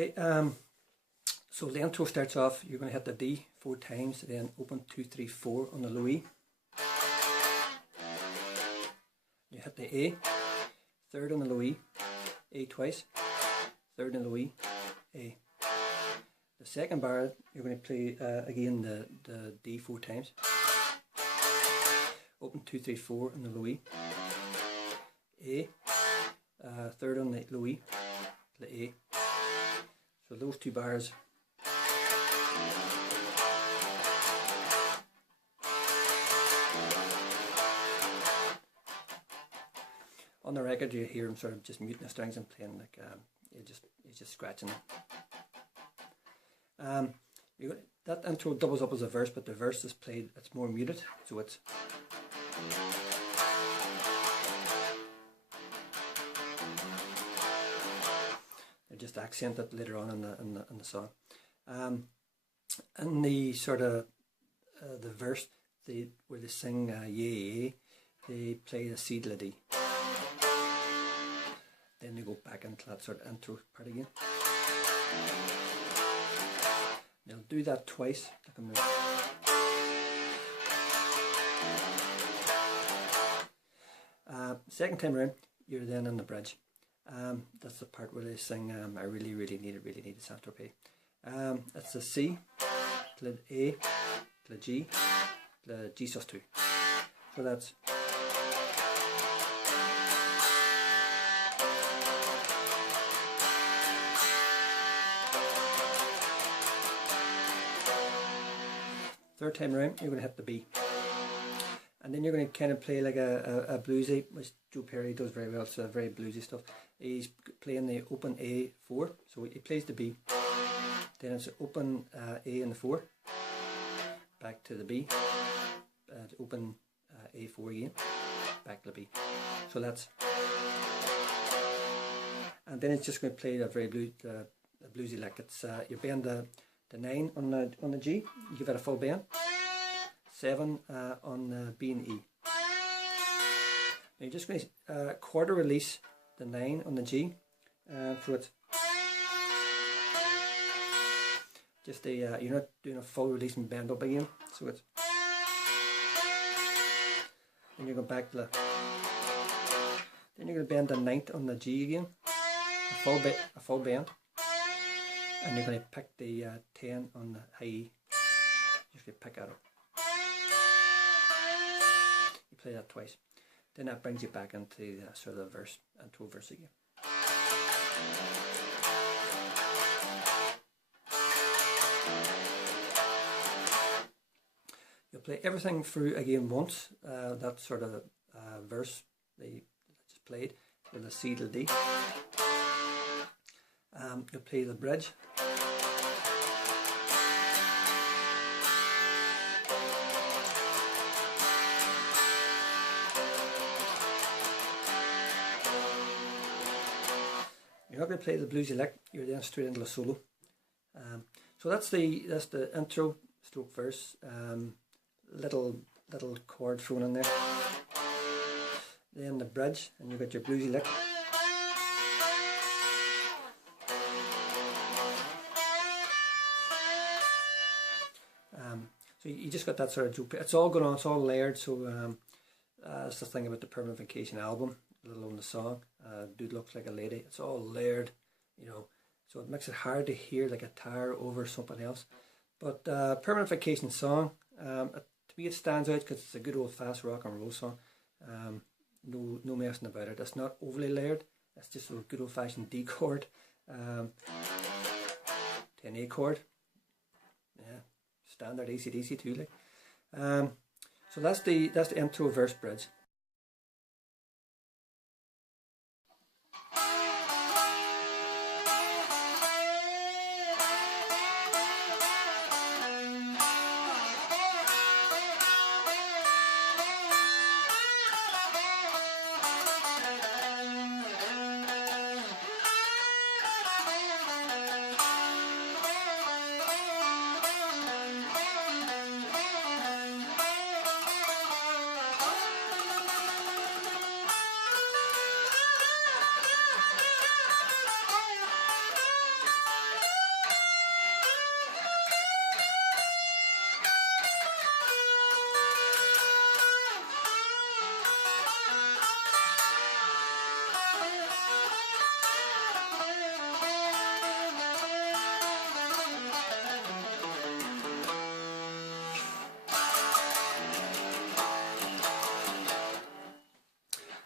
Okay, so the intro starts off, you're going to hit the D 4 times, then open 2, 3, 4 on the low E. You hit the A, third on the low E, A twice, third on the low E, A. The second bar, you're going to play again the D 4 times. Open 2, 3, 4 on the low E, A, third on the low E, the A. So those two bars. On the record, you hear him sort of just muting the strings and playing like he's just scratching them. That intro doubles up as a verse, but the verse is played, it's more muted, so it's. They just accent it later on in the song. In the sort of the verse, where they sing yeah, they play the C to the D. Then they go back into that sort of intro part again. They'll do that twice. Second time around, you're then in the bridge. That's the part where they sing I really need it, Saint Tropez. It's the C, to the A, to the G, to the G sus2. So that's. Third time around, you're going to hit the B. And then you're going to kind of play like a bluesy, which Joe Perry does very well. It's very bluesy stuff. He's playing the open A4, so he plays the B. Then it's open A and the 4, back to the B, open A4 again, back to the B. So that's. And then it's just going to play a very bluesy, like it's you bend the 9 on the G, you give it a full bend. 7 on the B and E. Now you're just going to quarter release the 9 on the G, so it's just you're not doing a full release and bend up again, so it's. Then you go back to the. Then you're going to bend the 9th on the G again, a full bend, and you're going to pick the 10 on the high E. Just going to pick that up. Play that twice, then that brings you back into the sort of verse, intro verse again. You'll play everything through again once, that sort of verse they just played with the C to D. You'll play the bridge. You're not going to play the bluesy lick, you're then straight into the solo. So that's the intro, stroke verse, little chord thrown in there. Then the bridge, and you've got your bluesy lick. So you just got that sort of joke. It's all going on, it's all layered, so that's the thing about the Permanent Vacation album, let alone the song. Dude Looks Like a Lady. It's all layered, you know, so it makes it hard to hear the guitar over something else. But Permanent Vacation song, to me it stands out because it's a good old fast rock and roll song. No messing about it. It's not overly layered. It's just a good old fashioned D chord, 10A chord. Yeah, standard AC/DC too. Like, so that's the intro verse bridge.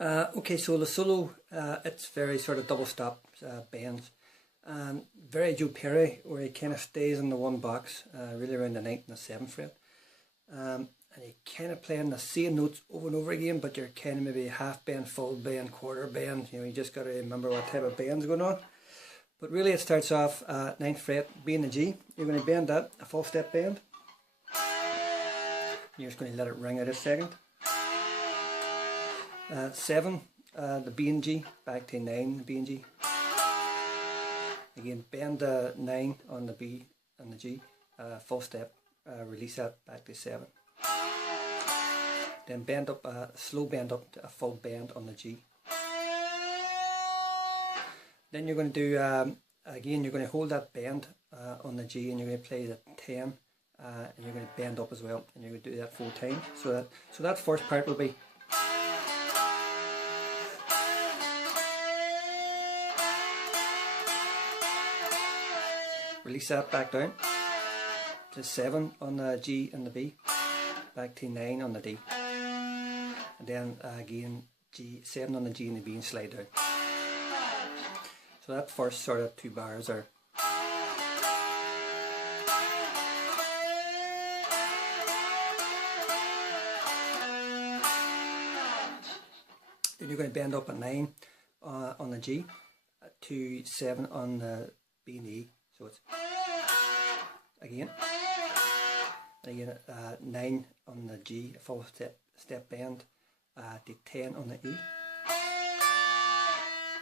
Okay, so the solo, it's very sort of double stop bends. Very Joe Perry, where he kind of stays in the one box, really around the 9th and the 7th fret. And you kind of playing the same notes over and over again, but you're kind of maybe half bend, full bend, quarter bend. You know, you just got to remember what type of bend's going on. But really it starts off 9th fret, B and the G. You're going to bend that, a full step bend. You're just going to let it ring out a second. 7, the B and G, back to 9, the B and G. Again, bend the 9 on the B and the G, full step, release that back to 7. Then bend up, slow bend up to a full bend on the G. Then you're going to do, again, you're going to hold that bend on the G, and you're going to play the 10, and you're going to bend up as well, and you're going to do that 4 times. So that first part will be release that back down to 7 on the G and the B, back to 9 on the D, and then again 7 on the G and the B, and slide down. So that first sort of 2 bars are. Then you're going to bend up at 9 on the G, to 7 on the B and E. So it's again 9 on the G, a full step bend, to 10 on the E.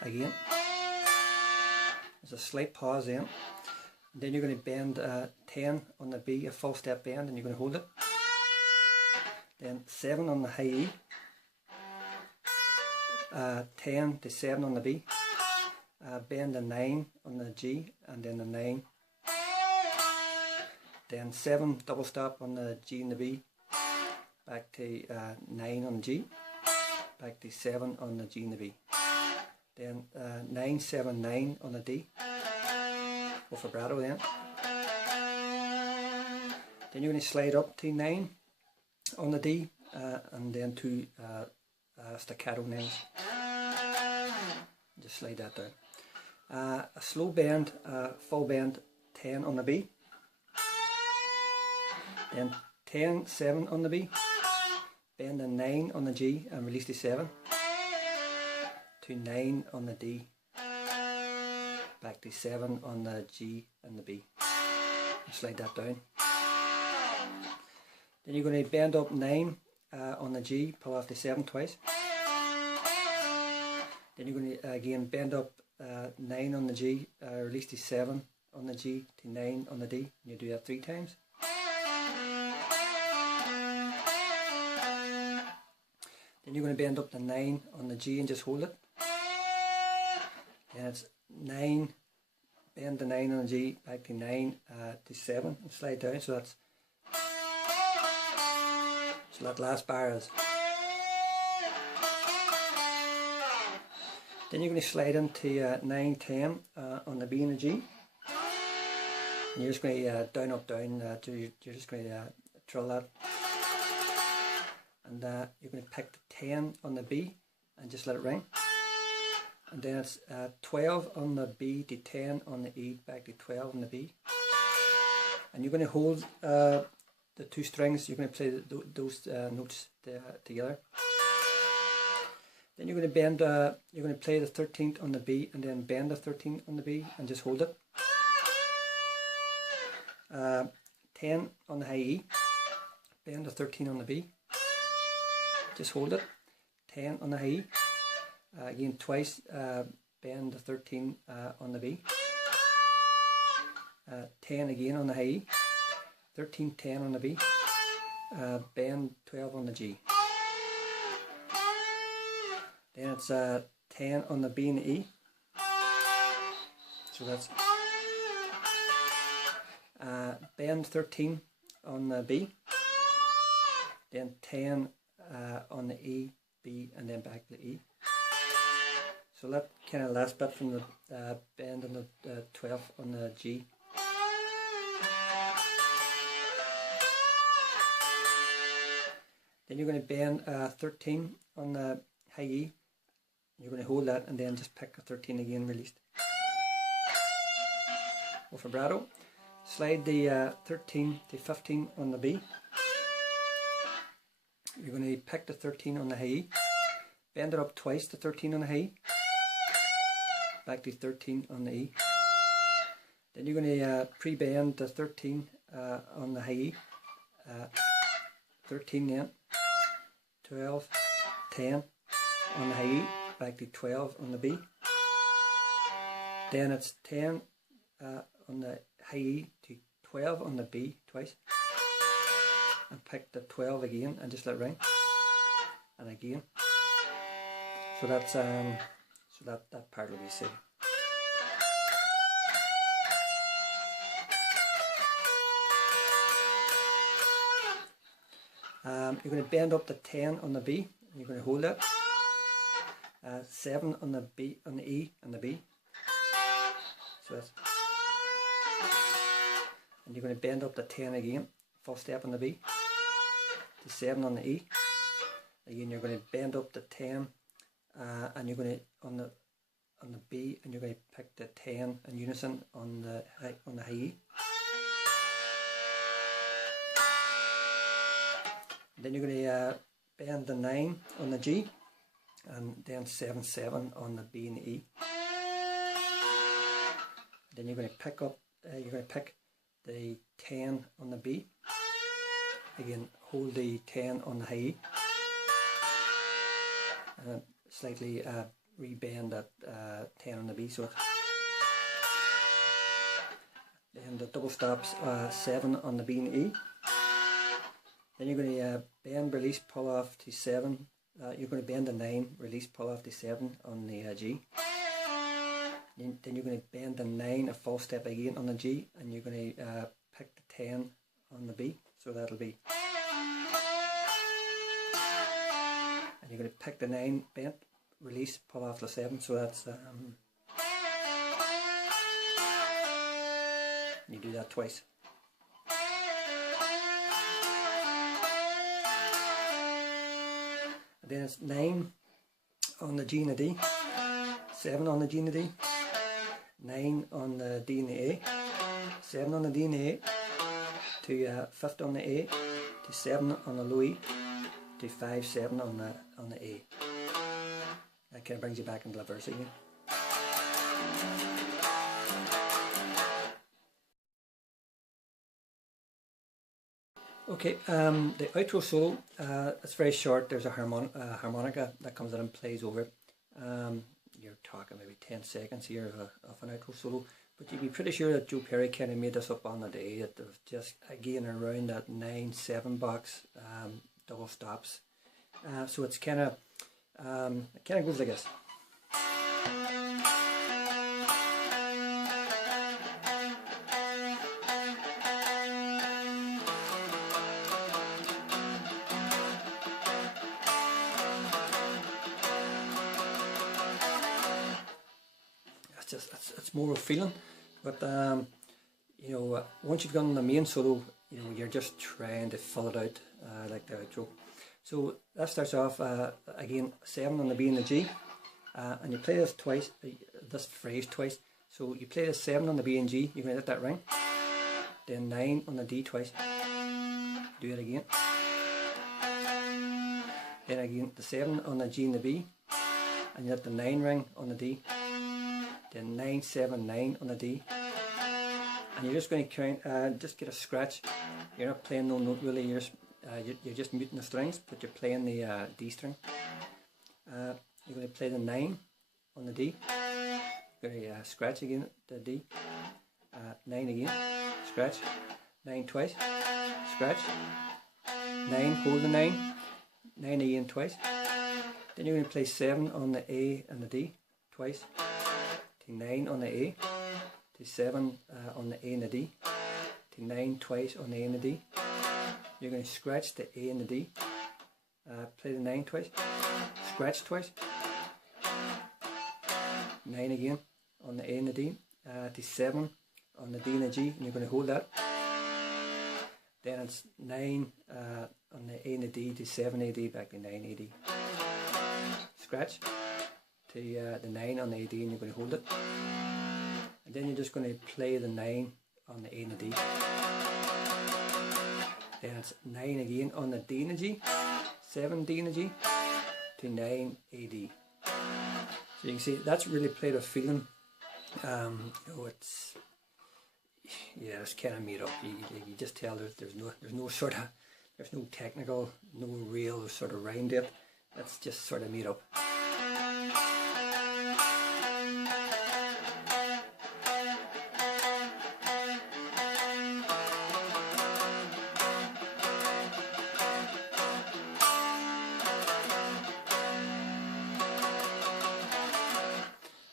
Again, there's a slight pause in. Then you're going to bend 10 on the B, a full step bend, and you're going to hold it. Then 7 on the high E, 10 to 7 on the B, bend the 9 on the G, and then the 9. Then 7 double stop on the G and the B, back to 9 on the G, back to 7 on the G and the B. Then 9, 7, 9 on the D, with vibrato then. Then you're going to slide up to 9 on the D, and then 2 staccato 9s. Just slide that down. A slow bend, full bend, 10 on the B. Then 10, 7 on the B. Bend a 9 on the G and release to 7. To 9 on the D. Back to 7 on the G and the B. Slide that down. Then you're going to bend up 9 on the G, pull off the 7 twice. Then you're going to again bend up 9 on the G, release to 7 on the G, to 9 on the D, and you do that 3 times. Then you're going to bend up the 9 on the G and just hold it. Then it's 9, bend the 9 on the G, back to 9 to 7, and slide down. So that last bar is. Then you're going to slide into 9, 10 on the B and the G. And you're just going to down, up, down. You're just going to trill that. And you're going to pick the 10 on the B and just let it ring. And then it's 12 on the B to 10 on the E, back to 12 on the B. And you're going to hold the 2 strings. You're going to play those notes together. Then you're going to bend. You're going to play the 13th on the B and then bend the 13th on the B and just hold it. 10 on the high E, bend the 13 on the B, just hold it. 10 on the high E, again twice, bend the 13 on the B. 10 again on the high E, 13, 10 on the B, bend 12 on the G. Then it's 10 on the B and the E. So that's bend 13 on the B. Then 10 on the E, B, and then back to the E. So that kind of last bit from the bend on the 12th on the G. Then you're going to bend 13 on the high E, You're going to hold that and then just pick a 13 again, released. With vibrato, slide the 13 to 15 on the B. You're going to pick the 13 on the high E, bend it up twice to 13 on the high E, back to 13 on the E. Then you're going to pre-bend the 13 on the high E, 13 then, 12, 10 on the high E, back to 12 on the B. Then it's 10 on the high E to 12 on the B twice, and pick the 12 again and just let it ring, and again. So that's that part will be C. You're going to bend up the 10 on the B, and you're going to hold that. 7 on the B, on the E and the B. So that's, and you're going to bend up the 10 again, full step on the B, to 7 on the E. Again, you're going to bend up the 10, and you're going to on the B, and you're going to pick the 10 in unison on the high E. Then you're going to bend the 9 on the G, and then 7, 7 on the B and the E. Then you're going to pick up, you're going to pick the 10 on the B. Again, hold the 10 on the high E, and slightly rebend that 10 on the B. So then the double stops 7 on the B and E. Then you're going to bend, release, pull off to 7. You're going to bend the 9, release, pull off to 7 on the G. Then you're going to bend the 9 a full step again on the G, and you're going to pick the 10 on the B. So that'll be. And you're going to pick the 9 bent, release, pull off the 7. So that's. You do that twice. And then it's 9 on the G and the D, 7 on the G and the D, 9 on the D and the A, 7 on the D and the A, to 5th on the A, to 7 on the low E, to 5, 7 on the A. That kind of brings you back into the verse again. Okay, the outro solo, it's very short. There's a harmonica that comes in and plays over it. You're talking maybe 10 seconds here of an outro solo, but you'd be pretty sure that Joe Perry kind of made this up on the day. It was just again around that 9/7 box, double stops. So it's kind of goes like this. It's more of a feeling, but you know, once you've done the main solo, you know, you're just trying to fill it out like the outro. So that starts off again 7 on the B and the G, and you play this twice, this phrase twice. So you play the 7 on the B and G, you're going to let that ring, then 9 on the D twice, do it again, then again the 7 on the G and the B, and you let the 9 ring on the D, then 9, 7, 9 on the D, and you're just going to count, just get a scratch. You're not playing no note really, you're just muting the strings, but you're playing the D string. You're going to play the 9 on the D, you're going to scratch again the D, 9 again, scratch, 9 twice, scratch, 9, hold the 9, 9 again twice, then you're going to play 7 on the A and the D twice, to 9 on the A, to 7 on the A and the D, to 9 twice on the A and the D. You're going to scratch the A and the D, play the 9 twice, scratch twice, 9 again on the A and the D, to 7 on the D and the G, and you're going to hold that. Then it's 9 on the A and the D, to 7 AD, back to 9 AD. Scratch, to the 9 on the A, D, and you're going to hold it. And then you're just going to play the 9 on the A and the D. Then it's 9 again on the D and the G, 7 D and the G, to 9 A, D. So you can see that's really played with feeling. You know, it's, yeah, it's kind of made up. You just tell there's no sort of, there's no technical, no real sort of rhyme to it. That's just sort of made up.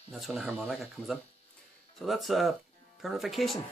And that's when the harmonica comes in. So that's permanent vacation.